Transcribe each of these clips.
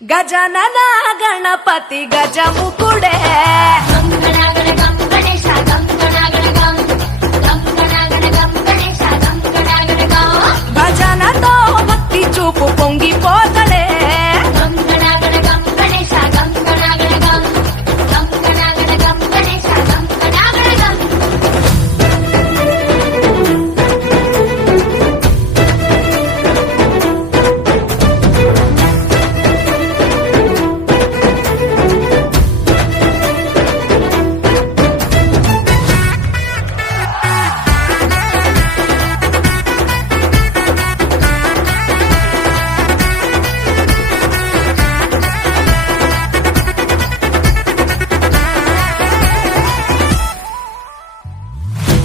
గజనన గణపతి గజముకుడే భజనతో భక్తి చూపు పొంగిపోతడే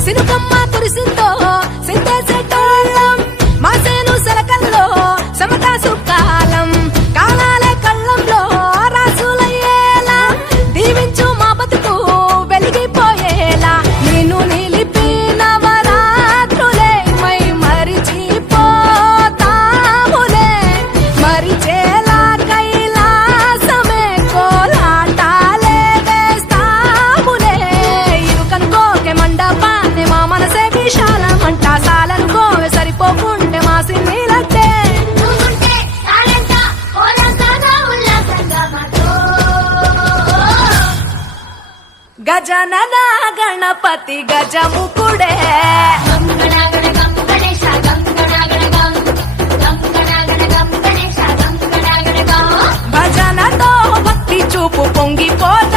సినుకమ్మ కురిసిందో సిందేసేటోళ్ళం మాసేను సెలకల్లో సమతా సుకాలం కాలాలే కళ్ళంలో రాసులయ్యేలా దీవించు మా బతుకు వెలిగిపోయేలా నిన్ను నిలిపిన వరాత్రులే మై మరిచిపోతాములే మరిచేలా కైలాసమే కోలాటాలే వేస్తాములే ఇరుకనుకోకే మండపా మా మనసే విశాలమంట సాలనుకోవే సరిపోకుంటే మా సిన్నీలట్టే గజనన గణపతి గజముకుడే భజనతో భక్తి చూపు పొంగిపోత